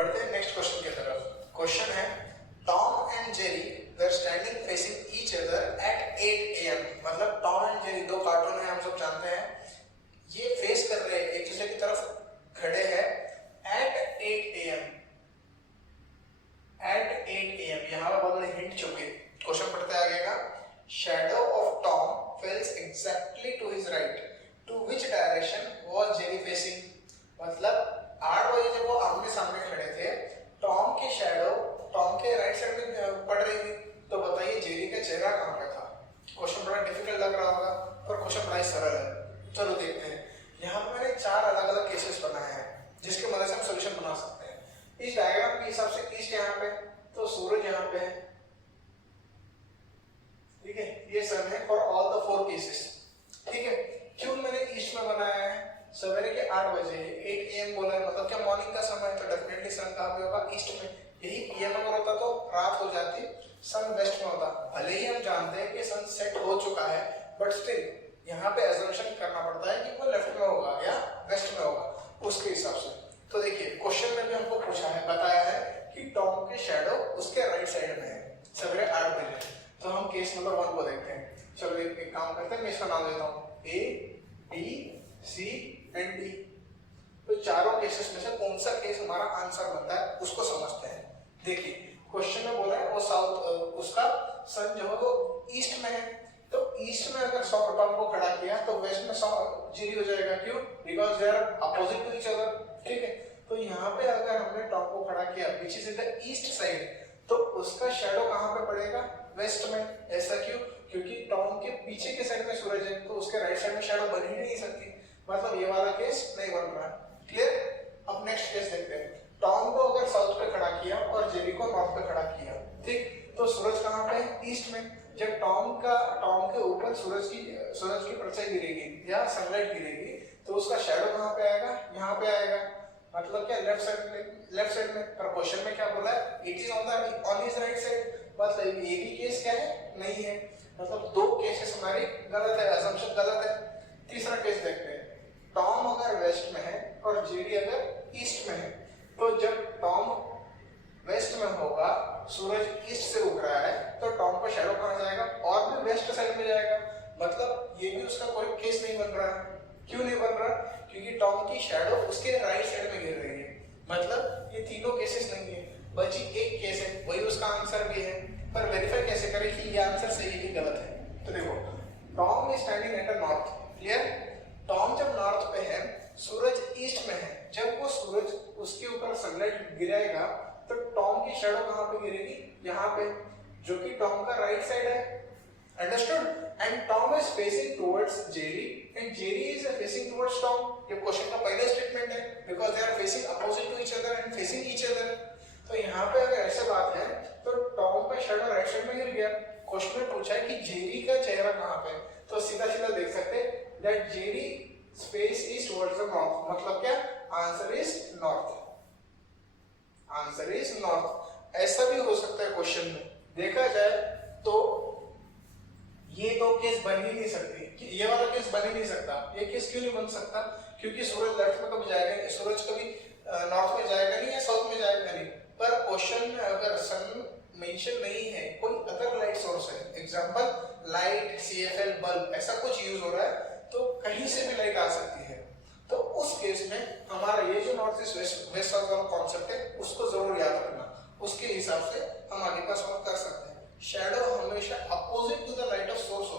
बढ़ते हैं next question की तरफ। क्वेश्चन है Tom and Jerry were standing facing each other at 8 AM। मतलब टॉम एंड जेरी दो कार्टून है, हम सब जानते हैं, ये फेस कर रहे हैं एक दूसरे की तरफ खड़े हैं एट 8 AM। एट 8 AM यहाँ पर बहुत बड़े हिंट चुके। क्वेश्चन पढ़ते आगे का। Shadow of Tom falls exactly to his right, to which direction was Jerry facing. मतलब 8 बजे जब वो आमने सामने खड़े थे, टॉम की शैडो टॉम के राइट साइड में पड़ रही थी, तो बताइए जेरी का चेहरा कहाँ पे था। क्वेश्चन बड़ा डिफिकल्ट लग रहा होगा पर क्वेश्चन बड़ा ही सरल है। चलो देखते हैं। यहाँ पे मैंने 4 अलग अलग केसेस बनाए हैं जिसके मदद से हम सोल्यूशन बना सकते हैं। इस डायग्राम के हिसाब से ईस्ट यहाँ पे, तो सूरज यहाँ पे है, ठीक है, ये सन है फॉर ऑल द 4 केसेस। ठीक है, क्यों मैंने ईस्ट में बनाया है? सवेरे के 8 बजे 8 AM बोला है, मतलब क्या मॉर्निंग का समय, तो डेफिनेटली सन कहाँ पे होगा? ईस्ट में। यही PM अगर होता तो रात हो जाती, सन वेस्ट में होता। भले ही हम जानते हैं कि सन सेट हो चुका है, बट स्टिल यहाँ पे एजम्पशन करना पड़ता है कि वो लेफ्ट में होगा या वेस्ट में होगा, उसके हिसाब से। तो देखिए क्वेश्चन में भी हमको पूछा है, बताया है कि टॉम की शैडो उसके राइट साइड में है सवेरे 8 बजे। तो हम केस नंबर 1 को देखते हैं। चलो एक काम करते हैं, मैं इसका नाम देता हूँ A, B, C and D। तो चारों केसेस में से कौन सा केस हमारा आंसर बनता है उसको समझते हैं। देखिए क्वेश्चन में बोला है वो साउथ, उसका सन जो है वो ईस्ट में है, तो ईस्ट में अगर टॉम को खड़ा किया तो वेस्ट में जेरी हो जाएगा। क्यों? Because they are opposite to each other. ठीक है, तो यहाँ पे अगर हमने टॉम को खड़ा किया which is in the east side, तो उसका शैडो कहाँ पे पड़ेगा? वेस्ट में। ऐसा क्यों? क्योंकि टॉम के पीछे के साइड में सूरज है, तो उसके राइट साइड में शैडो बन ही नहीं सकती। मतलब ये वाला केस नहीं बन रहा। क्लियर? अब नेक्स्ट केस देखते हैं। टॉम को अगर साउथ पे खड़ा किया और जेरी को नॉर्थ पे खड़ा किया, ठीक, तो सूरज कहाँ पे है? ईस्ट में। जब टॉम के ऊपर सूरज की परछाई गिरेगी या सनलाइट गिरेगी, तो उसका शैडो कहाँ पे आएगा? यहाँ पे आएगा। मतलब क्या? लेफ्ट साइड में। पर क्वेश्चन में क्या बोला है? It is on his right side. मतलब ये भी केस क्या है? नहीं है। मतलब 2 केसेस हमारी गलत है, असम्पशन गलत है। तीसरा केस देखते हैं। टॉम अगर वेस्ट में है और जेरी अगर ईस्ट में है, तो जब टॉम वेस्ट में होगा, सूरज ईस्ट से उग रहा है, तो टॉम का शैडो कहाँ जाएगा? और भी वेस्ट साइड में जाएगा। मतलब ये भी उसका कोई केस नहीं बन रहा है। क्यों नहीं बन रहा? क्योंकि टॉम की शैडो उसके राइट साइड में गिर रही है। मतलब ये तीनों केसेस नहीं है, बची एक केस है, वही उसका आंसर भी है। पर वेरीफाई कैसे करें कि ये आंसर सही है कि गलत है? तो देखो, Tom is standing at the north. Clear? Tom जब नॉर्थ पे है, सूरज ईस्ट में है, जब वो सूरज उसके ऊपर सनलाइट गिराएगा, तो टॉम की शैडो कहाँ पे गिरेगी? यहाँ पे, जो कि टॉम का राइट साइड है। Understood? And Tom is facing towards Jerry and Jerry is facing towards Tom. ये क्वेश्चन का पहला स्टेटमेंट है, because they are facing opposite to each other and facing each other. तो यहाँ पे अगर ऐसे बात है, तो टॉम का शैडो राइट साइड में गिर गया। क्वेश्चन में पूछा है कि जेरी का चेहरा कहाँ पे, तो सीधा सीधा देख सकते हैं that Jerry space is towards the north. मतलब क्या? Answer is north. Answer is north. ऐसा भी हो सकता है क्वेश्चन में, देखा जाए तो ये 2 केस बन ही नहीं सकते। ये वाला केस बन ही नहीं सकता। ये केस क्यों नहीं बन सकता? क्योंकि सूरज लेफ्ट में कभी जाएगा नहीं, सूरज कभी नॉर्थ में जाएगा नहीं या साउथ में जाएगा नहीं। पर क्वेश्चन में अगर सन मेंशन नहीं है, कोई अदर लाइट सोर्स है, एग्जांपल लाइट, CFL बल्ब, ऐसा कुछ यूज हो रहा है, तो कहीं से भी लाइट आ सकती है। तो उस केस में हमारा ये जो नॉर्थ ईस्ट वेस्ट साउथ वाला कॉन्सेप्ट है, उसको जरूर याद रखना। उसके हिसाब से हम आगे का सॉल्व कर सकते हैं। शैडो हमेशा opposite to the light of source